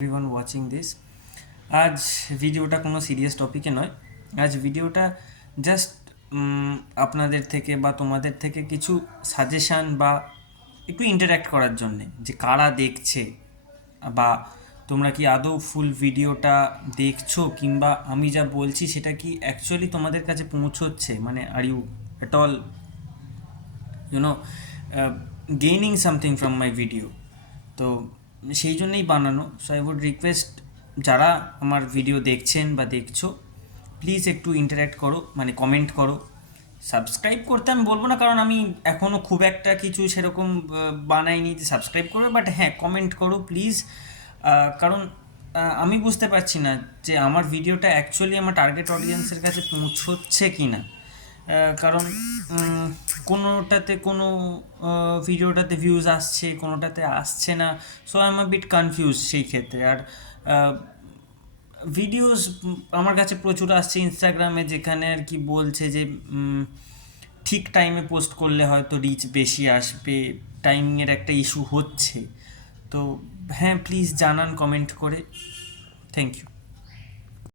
Everyone watching this. আজ ভিডিওটা কোনো সিরিয়াস টপিকে নয়। আজ ভিডিওটা জাস্ট আপনাদের থেকে বা তোমাদের থেকে কিছু সাজেশান বা একটু ইন্টারঅ্যাক্ট করার জন্যে, যে কারা দেখছে বা তোমরা কি আদৌ ফুল ভিডিওটা দেখছো, কিংবা আমি যা বলছি সেটা কি অ্যাকচুয়ালি তোমাদের কাছে পৌঁছচ্ছে, মানে are you at all you know gaining something from my video. তো সেই জন্যই বানানো। সো আই উড রিকোয়েস্ট, যারা আমার ভিডিও দেখছেন বা দেখছো, প্লিজ একটু ইন্টারঅ্যাক্ট করো, মানে কমেন্ট করো। সাবস্ক্রাইব করতে আমি বলবো না, কারণ আমি এখনও খুব একটা কিছু সেরকম বানাইনি যে সাবস্ক্রাইব করবে, বাট হ্যাঁ, কমেন্ট করো প্লিজ। কারণ আমি বুঝতে পারছি না যে আমার ভিডিওটা অ্যাকচুয়ালি আমার টার্গেট অডিয়েন্সের কাছে পৌঁছচ্ছে কি না। কারণ কোনোটাতে কোনো ভিডিওটাতে ভিউজ আসছে, কোনোটাতে আসছে না। So I am a bit confuse সেই ক্ষেত্রে। আর ভিডিওস আমার কাছে প্রচুর আসছে ইনস্টাগ্রামে, যেখানে আর কি বলছে যে ঠিক টাইমে পোস্ট করলে হয়তো রিচ বেশি আসবে, টাইমিংয়ের একটা ইস্যু হচ্ছে। তো হ্যাঁ, প্লিজ জানান কমেন্ট করে। Thank you.